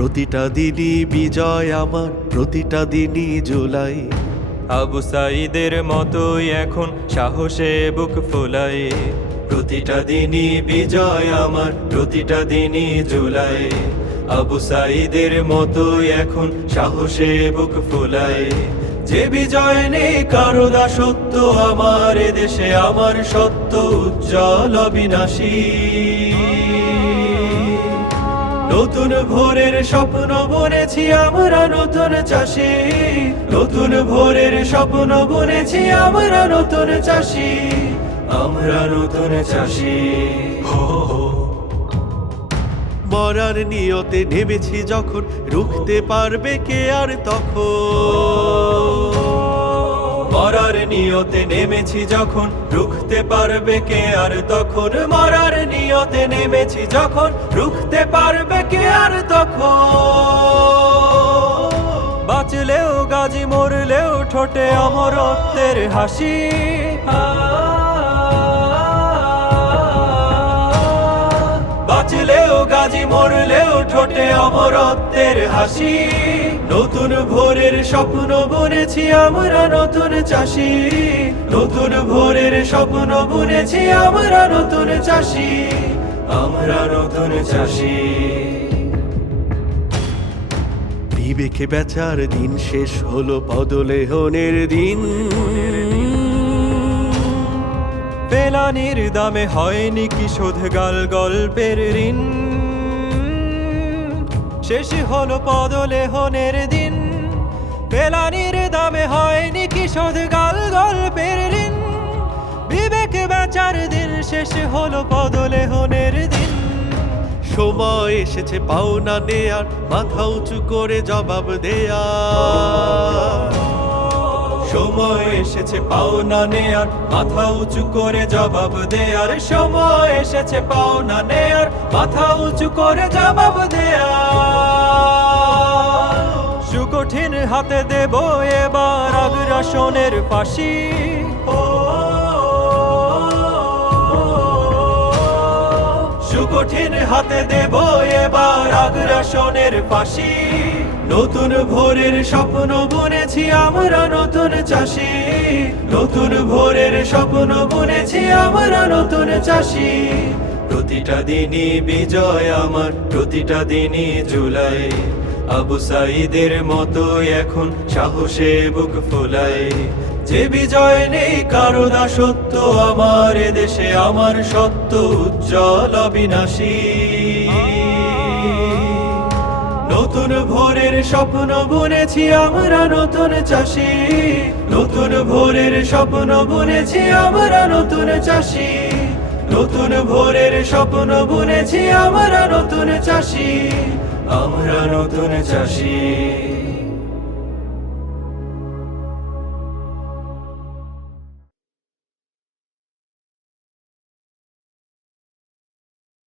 প্রতিটা দিনই বিজয় আমার প্রতিটা দিনই জুলাই। আবু সাইদের মতোই এখন সাহসে বুক ফোলায় প্রতিটা দিনই বিজয় আমার প্রতিটা দিনই জুলাই। আবু সাইদের মতোই এখন সাহসে বুক ফুলায় যে বিজয় নেই কারও দাসত্ব আমার এ দেশে আমার সত্য উজ্জ্বল অবিনাশী। নতুন ভোরের স্বপ্ন বনেছি আমরা নতুন চাষি। নতুন ভোরের স্বপ্ন বনেছি আমরা নতুন চাষি। আমরা নতুন চাষি। মরার নিয়তে নেমেছি যখন, রুখতে পারবে কে আর তখন? মরার নিয়তে নেমেছি যখন রুখতে পারবে কে? আর তখন মরার নিয়তে নেমেছি যখন। রুখতে পারবে কে আর তখন? বাঁচলেও গাজী, মরলেও ঠোঁটে অমরত্বের হাসি। বাঁচলেও গাজী, মরলেও ঠোঁটে অমরত্বের হাসি। নতুন ভোরের স্বপ্ন বুনেছি আমরা, নতুন চাষি। নতুন ভোরের স্বপ্ন বুনেছি আমরা নতুন চাষি আমরা নতুন চাষি। বিবেকে বেচার দিন শেষ হলো পদলেহনের দিন। পেলানির দামে হয়নি কি শোধ গাল গল্পের ঋণ। শেষ হলো পদলেহনের দিন। পেলানির দামে হয়নি কি শোধ শেষ হলো পদলেহনের দিন। সময় এসেছে পাওনা নেয়ার, মাথা উঁচু করে জবাব দেয়া সময় এসেছে পাওনা নেয়ার, মাথা উঁচু করে জবাব দেয়ার। সময় এসেছে পাওনা নেয়ার, মাথা উঁচু করে জবাব দেয়া সুকঠিন হাতে দেব এবার আগ্রাসনের ফাঁসি। সুকঠিন হাতে দেব এবার আগ্রাসনের ফাঁসি। নতুন ভোরের স্বপ্ন বুনেছি আমরা নতুন চাষি। নতুন ভোরের স্বপ্ন বুনেছি আমরা নতুন চাষি। প্রতিটা দিনই বিজয় আমার, প্রতিটা দিনই জুলাই। আবু সাইদের মতো এখন সাহসে বুক ফোলায় যে বিজয় নেই, কারও দাসত্ব আমার দেশে আমার সত্য উজ্জ্বল অবিনাশী। নতুন ভোরের স্বপ্ন বুনেছি আমরা, নতুন চাষি। নতুন ভোরের স্বপ্ন বুনেছি আমরা, নতুন চাষি। নতুন ভোরের স্বপ্ন বুনেছি আমরা, নতুন চাষি। আমরা নতুন চাষি।